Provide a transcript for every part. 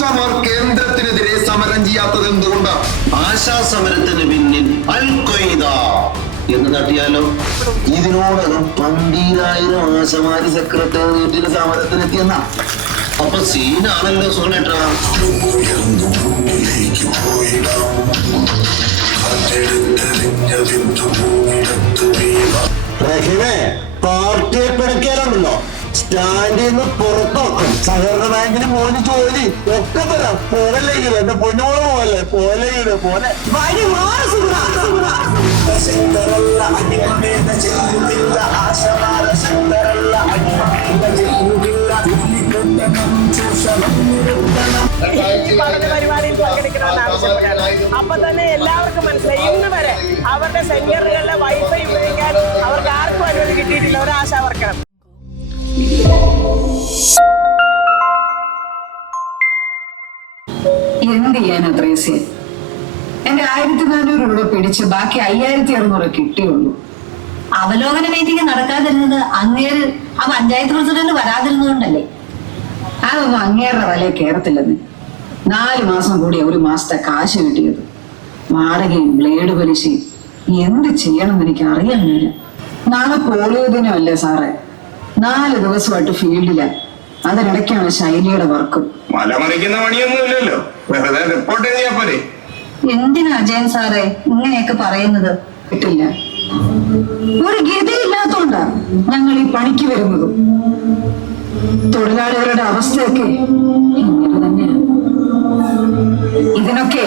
ആശാമാർ കേന്ദ്രത്തിനെതിരെ സമരം ചെയ്യാത്തത് എന്തുകൊണ്ട്? ആശാ സമരത്തിന് പിന്നിൽ അൽ ഖ്വയ്ദ എന്ന് തട്ടിയാലോ? ഇതിനോടകം പണ്ടീരായിരം ആശമാര് സെക്രട്ടേറിയറ്റിൽ സമരത്തിനെത്തിയെന്ന. അപ്പൊ സീനാണല്ലോ സുഖനേട്ടാ റഹിമേ പാർട്ടിയെ പിടക്കാറുണ്ടല്ലോ സ്റ്റാൻഡിൽ നിന്ന് പുറത്തോക്കും. സഹകരണ ബാങ്കിന് മോന് ജോലി. ഒക്കെ തരാം. പോകല്ലെങ്കിൽ എന്റെ പൊന്നോളം പോലെ പോലെ പോലെ ചെയ്യുന്നില്ല. ആശമാല ചെയ്യുന്നില്ല. ഈ പഠന പരിപാടിയിൽ പങ്കെടുക്കണമെന്ന് അപ്പൊ തന്നെ എല്ലാവർക്കും മനസ്സിലായി. ഇന്ന് വരെ അവരുടെ സെന്ററുകളിലെ വൈഫൈ ഉപയോഗിക്കാൻ ചെയ്യാനാ ത്രേസ്യ എന്റെ ആയിരത്തി നാനൂറ് രൂപ പിടിച്ച് ബാക്കി അയ്യായിരത്തി അറുന്നൂറ് കിട്ടിയുള്ളൂ. അവലോകന മീറ്റിംഗ് നടക്കാതിരുന്നത് അങ്ങേര് ആ പഞ്ചായത്ത് പ്രസിഡന്റ് വരാതിരുന്നതുകൊണ്ടല്ലേ? അതൊന്നും അങ്ങേരുടെ വല കയറത്തില്ലെന്ന് നാല് മാസം കൂടി ഒരു മാസത്തെ കാശ് കിട്ടിയത്. വാടകയും ബ്ലേഡ് പലിശയും. എന്ത് ചെയ്യണമെന്ന് എനിക്ക് അറിയാൻ നാളെ പോളിയോ ദിനമല്ലേ സാറേ. നാല് ദിവസമായിട്ട് ഫീൽഡില. അതിനിടയ്ക്കാണ് ശൈലിയുടെ വർക്കും. മലമറിക്കുന്ന പണിയൊന്നും ഇല്ലല്ലോ. വെറുതെ റിപ്പോർട്ട് ചെയ്യാ പോരെ. എന്തിനാ അജയൻ സാറേ ഇങ്ങനെയൊക്കെ പറയുന്നത്? കിട്ടില്ല. ഒരു ഗതിയില്ലാത്തോണ്ടാ ഞങ്ങൾ ഈ പണിക്ക് വരുന്നത്. തൊഴിലാളികളുടെ അവസ്ഥയൊക്കെ ഇങ്ങനെ തന്നെയാണ് ഇതിനൊക്കെ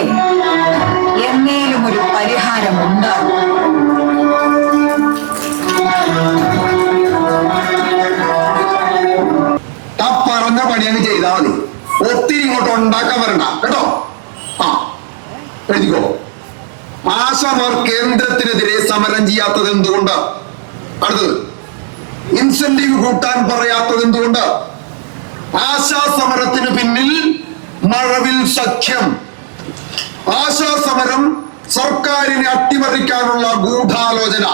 ആശാമാർ കേന്ദ്രത്തിനെതിരെ സമരം ചെയ്യാത്തത് എന്തുകൊണ്ട്? അടുത്തത് ഇൻസെന്റീവ് കൂട്ടാൻ പറയാത്തത് എന്തുകൊണ്ട്? ആശാ സമരത്തിന് പിന്നിൽ മഴവിൽ സഖ്യം. ആശാ സമരം സർക്കാരിനെ അട്ടിമറിക്കാനുള്ള ഗൂഢാലോചന.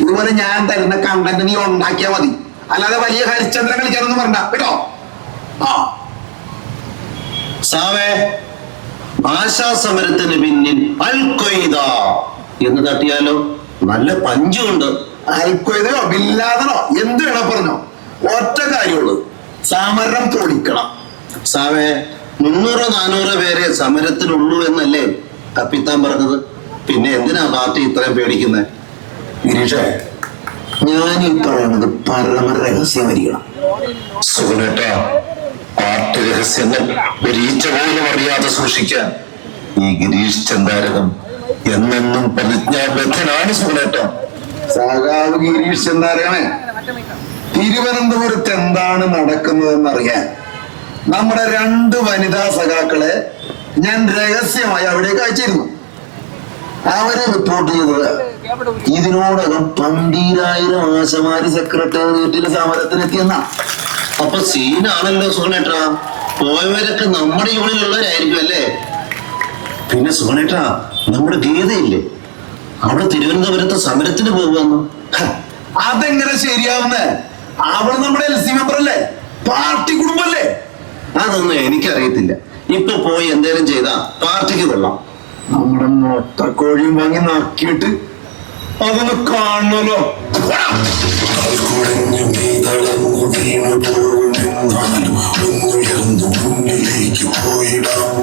ഇതുപോലെ ഞാൻ തരുന്ന കണ്ടന്റ് നീ ഉണ്ടാക്കിയാ മതി. അല്ലാതെ വലിയ ഹരിശ്ചന്ദ്രൻ കളിക്കാനൊന്നും പറഞ്ഞ കേട്ടോ? ആ. സാവേ ആശാ സമരത്തിന് പിന്നിൽ അൽ ഖ്വയ്ദ എന്ന് തട്ടിയാലോ? നല്ല പഞ്ചുണ്ട്. അൽക്കൊയ്തോ ബില്ലാദനോ എന്ത് വേണോ പറഞ്ഞോ. ഒറ്റ കാര്യമുള്ളൂ സമരം പൊളിക്കണം സാവേ മുന്നൂറോ നാനൂറോ പേരെ സമരത്തിനുള്ളൂ എന്നല്ലേ കപ്പിത്താൻ പറഞ്ഞത്? പിന്നെ എന്തിനാ പാർട്ടി ഇത്രയും പേടിക്കുന്നത് ഗിരീഷേ ഞാൻ ഈ പറയുന്നത് പരമ രഹസ്യമായിരിക്കണം. സുഖനേട്ട പാർട്ടി രഹസ്യങ്ങൾ ഒരീച്ച പോലും അറിയാതെ സൂക്ഷിക്കാൻ ഈ ഗിരീഷ് ചന്ദാരകം എന്നെന്നും പ്രതിജ്ഞാബദ്ധനാണ് സുഖനേട്ട സഖാവ് ഗിരീഷ് ചന്ദാരകനെ തിരുവനന്തപുരത്ത് എന്താണ് നടക്കുന്നതെന്ന് അറിയാൻ നമ്മുടെ രണ്ട് വനിതാ സഖാക്കളെ ഞാൻ രഹസ്യമായി അവിടേക്ക് അയച്ചിരുന്നു. അവരെ റിപ്പോർട്ട് ചെയ്തത് ഇതിനോടകം പണ്ടീരായിരം ആശമാരി സെക്രട്ടേറിയറ്റിൽ സമരത്തിനെത്തിയെന്ന. അപ്പൊ സീനാണല്ലോ സുഖനേട്ടാ പോയവരൊക്കെ നമ്മുടെ യൂണിയനിലുള്ളവരായിരിക്കും അല്ലേ പിന്നെ സുഖനേട്ടാ നമ്മുടെ ഗീതയില്ലേ? അവിടെ തിരുവനന്തപുരത്ത് സമരത്തിന് പോകുന്നു അതെങ്ങനെ ശരിയാവുന്നേ? അവൾ നമ്മുടെ എൽ സി മെമ്പർ അല്ലേ പാർട്ടി കുടുംബല്ലേ? അതൊന്നും എനിക്കറിയത്തില്ല. ഇപ്പൊ പോയി എന്തേലും ചെയ്താ പാർട്ടിക്ക് കൊള്ളാം. നമ്മുടെ മുട്ടക്കോഴിയും വാങ്ങി നക്കിയിട്ട് അതൊന്ന് കാണണല്ലോ. കുഴഞ്ഞു നീതളർന്നു വീണു പോകുമെന്നാലും ഒന്നുയർന്നു മുന്നിലേക്ക് പോയിടാം.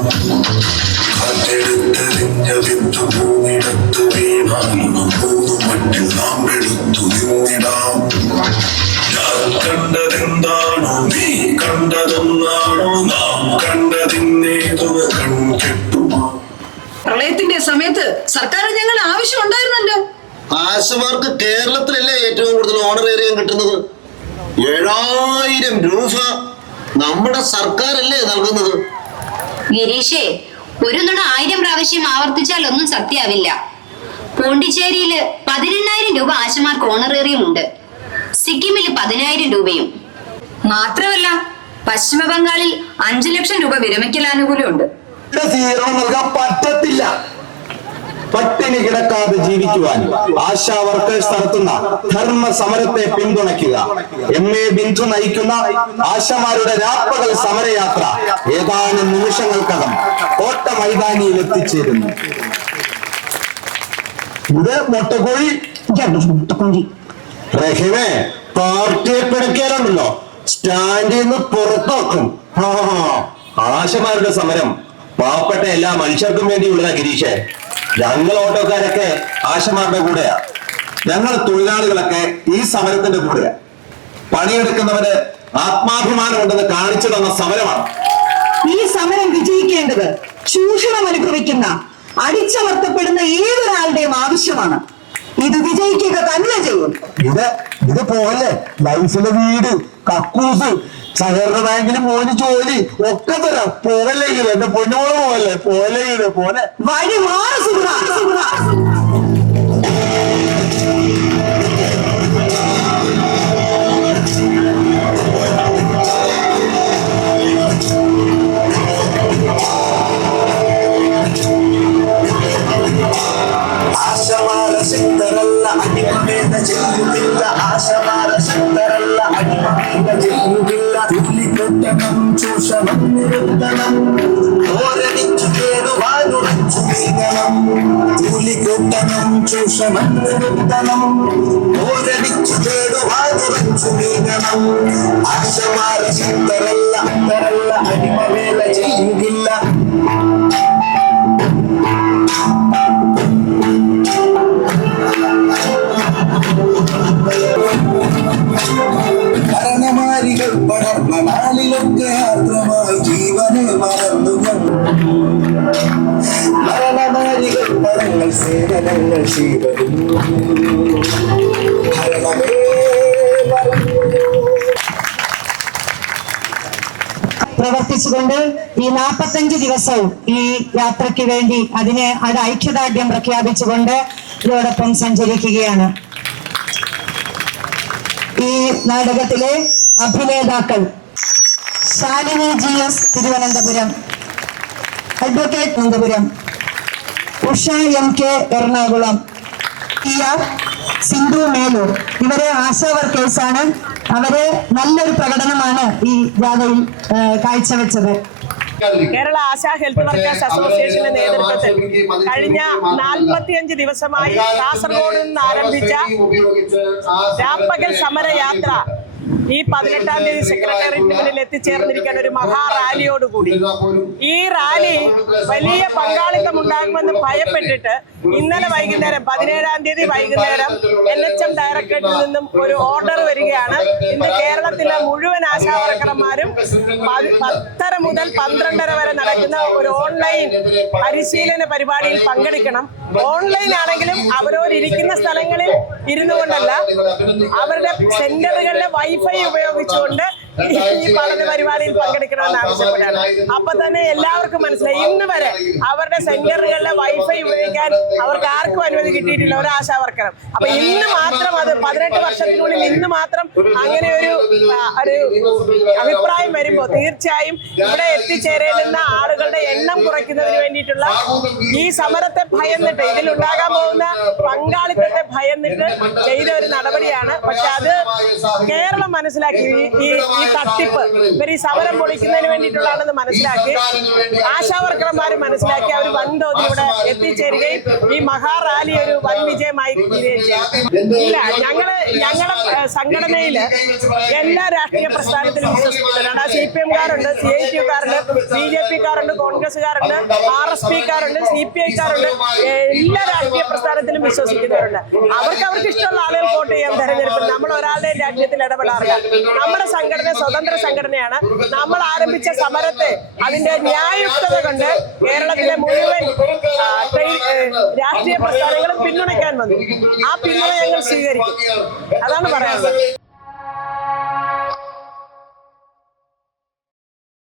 കാറ്റെടുത്തെറിഞ്ഞ വിത്ത് മൂന്നിടത്ത് വീണാലും മൂന്നു മട്ടിൽ നാം എടുത്തു നിന്നിടാം. ഞാൻ കണ്ടതെന്താണോ നീ കണ്ടതൊന്നാണോ? നാം കൺകെട്ടുമാ. പ്രളയത്തിന്റെ സമയത്ത് സർക്കാർ ഞങ്ങൾ ആവശ്യമുണ്ടായിരുന്നല്ലോ. ആശമാർക്ക് കേരളത്തിലല്ലേ ഏറ്റവും കൂടുതൽ ഓണറേറിയം കിട്ടുന്നത്? ഏഴായിരം രൂപ നമ്മുടെ സർക്കാരല്ലേ നൽകുന്നത്? ഗിരീഷേ ഒരു നുണ ആയിരം പ്രാവശ്യം ആവർത്തിച്ചാൽ ഒന്നും സത്യാവില്ല പോണ്ടിച്ചേരിയിൽ പതിനെണ്ണായിരം രൂപ ആശമാർക്ക് ഓണറേറിയം ഉണ്ട്. സിക്കിമിൽ പതിനായിരം രൂപയും. മാത്രമല്ല പശ്ചിമ ബംഗാളിൽ അഞ്ചു ലക്ഷം രൂപ വിരമിക്കൽ ആനുകൂല്യമുണ്ട് നൽകാൻ പറ്റത്തില്ല. പട്ടിണി കിടക്കാതെ ജീവിക്കുവാൻ ആശാ വർക്കേഴ്സ് നടത്തുന്ന ധർമ്മ സമരത്തെ പിന്തുണയ്ക്കുക. എം എ ബിന്ദു നയിക്കുന്ന ആശമാരുടെ രാപ്പകൽ സമരയാത്ര ഏതാനും നിമിഷങ്ങൾക്കകം കോട്ട മൈതാനിയിൽ എത്തിച്ചേരുന്നു. ഇത് മുട്ടക്കോഴി മുട്ടക്കോഴി. റഹിമേ പാർട്ടിയെ പിടക്കാറുണ്ടല്ലോ. സ്റ്റാൻഡിൽ നിന്ന് പുറത്താക്കും. ആശമാരുടെ സമരം പാവപ്പെട്ട എല്ലാ മനുഷ്യർക്കും വേണ്ടിയുള്ളതാ ഗിരീഷേ. ഞങ്ങൾ ഓട്ടോക്കാരൊക്കെ ആശമാരുടെ കൂടെയാ. ഞങ്ങൾ തൊഴിലാളികളൊക്കെ ഈ സമരത്തിന്റെ കൂടെയാ. പണിയെടുക്കുന്നവര് ആത്മാഭിമാനം ഉണ്ടെന്ന് കാണിച്ചു തന്ന സമരമാണ്. ഈ സമരം വിജയിക്കേണ്ടത് ചൂഷണം അനുഭവിക്കുന്ന അടിച്ചമർത്തപ്പെടുന്ന ഏതൊരാളുടെയും ആവശ്യമാണ്. ഇത് വിജയിക്കുക തന്നെ ഇത് ഇത് പോലെ ലൈഫിലെ വീട് കക്കൂസ് സഹകരണ ബാങ്കിന് മോന് ജോലി ഒക്കെ തരാം. പോകല്ലേ എന്റെ പൊന്നുമോൾ പോകല്ലേ ഇത് പോലെ തുള്ളിക്കൊട്ടണം ചൂഷണം നിരുത്തണം ഓരടിച്ചു കേടുവാനുറച്ചു നീങ്ങണം തുള്ളിക്കൊട്ടണം ചൂഷണം നിരുത്തണം ഓരടിച്ചു കേടുവാനുറച്ചു നീങ്ങണം ആശമാല ശക്തരല്ല അത്തരല്ല അടിമവേല ചെയ്യുന്നില്ല പടങ്ങൾ സേവനങ്ങൾ പ്രവർത്തിച്ചുകൊണ്ട് ഈ നാൽപ്പത്തഞ്ച് ദിവസവും ഈ യാത്രയ്ക്ക് വേണ്ടി അതിനെ അത് ഐക്യദാർഢ്യം പ്രഖ്യാപിച്ചുകൊണ്ട് ഇതോടൊപ്പം സഞ്ചരിക്കുകയാണ്. ഈ നാടകത്തിലെ അഭിനേതാക്കൾ Shalini G S Thiruvananthapuram advocate Thiruvananthapuram Usha M K Ernakulam. T R Sindhu Melur ഇവരെ ആശാ വർക്കേഴ്സാണ് അവർ നല്ലൊരു പ്രകടനമാണ് ഈ ജാഥയിൽ കാഴ്ചവെച്ചത്. കേരള ആശാ ഹെൽത്ത് വർക്കേഴ്സ് അസോസിയേഷന്റെ നേതൃത്വത്തിൽ കഴിഞ്ഞ നാൽപ്പത്തിയഞ്ച് ദിവസമായി കാസർഗോഡ് നിന്ന് ആരംഭിച്ച രാപ്പകൽ സമരയാത്ര ഈ പതിനെട്ടാം തീയതി സെക്രട്ടേറിയറ്റ് മുന്നിൽ എത്തിച്ചേർന്നിരിക്കുന്ന ഒരു മഹാറാലിയോടുകൂടി. ഈ റാലി വലിയ പങ്കാളിത്തം ഉണ്ടാകുമെന്ന് ഭയപ്പെട്ടിട്ട് ഇന്നലെ വൈകുന്നേരം പതിനേഴാം തീയതി വൈകുന്നേരം എൻ എച്ച് എം ഡയറക്ടറേറ്റിൽ നിന്നും ഒരു ഓർഡർ വരികയാണ്. ഇന്ന് കേരളത്തിലെ മുഴുവൻ ആശാവർക്കർമാരും പത്തര മുതൽ പന്ത്രണ്ടര വരെ നടക്കുന്ന ഒരു ഓൺലൈൻ പരിശീലന പരിപാടിയിൽ പങ്കെടുക്കണം. ഓൺലൈൻ ആണെങ്കിലും അവരോരിക്കുന്ന സ്ഥലങ്ങളിൽ ഇരുന്നു കൊണ്ടല്ല അവരുടെ സെന്ററുകളിലെ വൈഫൈ ഉപയോഗിച്ചുകൊണ്ട് ഈ പഠന പരിപാടിയിൽ പങ്കെടുക്കണമെന്ന് ആവശ്യപ്പെട്ടാണ് അപ്പൊ തന്നെ എല്ലാവർക്കും മനസ്സിലായി. ഇന്ന് വരെ അവരുടെ സെന്ററുകളിലെ വൈഫൈ ഉപയോഗിക്കാൻ അവർക്ക് ആർക്കും അനുമതി കിട്ടിയിട്ടില്ല. ഒരു ആശാ വർക്കറും അപ്പൊ ഇന്ന് മാത്രം അത് പതിനെട്ട് വർഷത്തിനുള്ളിൽ ഇന്ന് മാത്രം അങ്ങനെ ഒരു ഒരു അഭിപ്രായം വരുമ്പോൾ തീർച്ചയായും ഇവിടെ എത്തിച്ചേരേണ്ടുന്ന ആളുകളുടെ എണ്ണം കുറയ്ക്കുന്നതിന് വേണ്ടിയിട്ടുള്ള ഈ സമരത്തെ ഭയന്നിട്ട് ഇതിലുണ്ടാകാൻ പോകുന്ന പങ്കാളിത്തത്തെ ഭയന്നിട്ട് ചെയ്ത ഒരു നടപടിയാണ്. പക്ഷെ അത് കേരളം മനസ്സിലാക്കി. ഈ ഈ- തട്ടിപ്പ് ഇവർ ഈ സമരം പൊളിക്കുന്നതിന് വേണ്ടിയിട്ടുള്ളതാണെന്ന് മനസ്സിലാക്കി. ആശാവർക്കർമാർ മനസ്സിലാക്കി അവർ വൻതോതിൽ ഇവിടെ എത്തിച്ചേരുകയും ഈ മഹാറാലി ഒരു വൻ വിജയമായി ഇല്ല ഞങ്ങൾ ഞങ്ങളെ സംഘടനയിൽ എല്ലാ രാഷ്ട്രീയ പ്രസ്ഥാനത്തിലും വിശ്വസിക്കുന്നുണ്ട്. സി പി എംകാരുണ്ട് സി ഐ ടി കാരുണ്ട് ബി ജെ പി കാരുണ്ട് കോൺഗ്രസ്സുകാരുണ്ട് ആർ എസ് പി കാരുണ്ട് സി പി ഐ കാരുണ്ട് എല്ലാ രാഷ്ട്രീയ പ്രസ്ഥാനത്തിലും വിശ്വസിക്കുന്നവരുണ്ട്. അവർക്ക് അവർക്ക് ഇഷ്ടമുള്ള ആളുകൾ വോട്ട് ചെയ്യാൻ തെരഞ്ഞെടുപ്പിൽ നമ്മൾ ഒരാളുടെയും രാജ്യത്തിൽ ഇടപെടാറില്ല. നമ്മുടെ സംഘടന സ്വതന്ത്ര സംഘടനയാണ്. നമ്മൾ ആരംഭിച്ച സമരത്തെ അതിന്റെ ന്യായയുക്തത കൊണ്ട് കേരളത്തിലെ മുഴുവൻ രാഷ്ട്രീയ പ്രസ്ഥാനങ്ങളും പിന്തുണയ്ക്കാൻ വന്നു. ആ പിന്തുണ ഞങ്ങൾ സ്വീകരിക്കും. അതാണ് പറയാനുള്ളത്.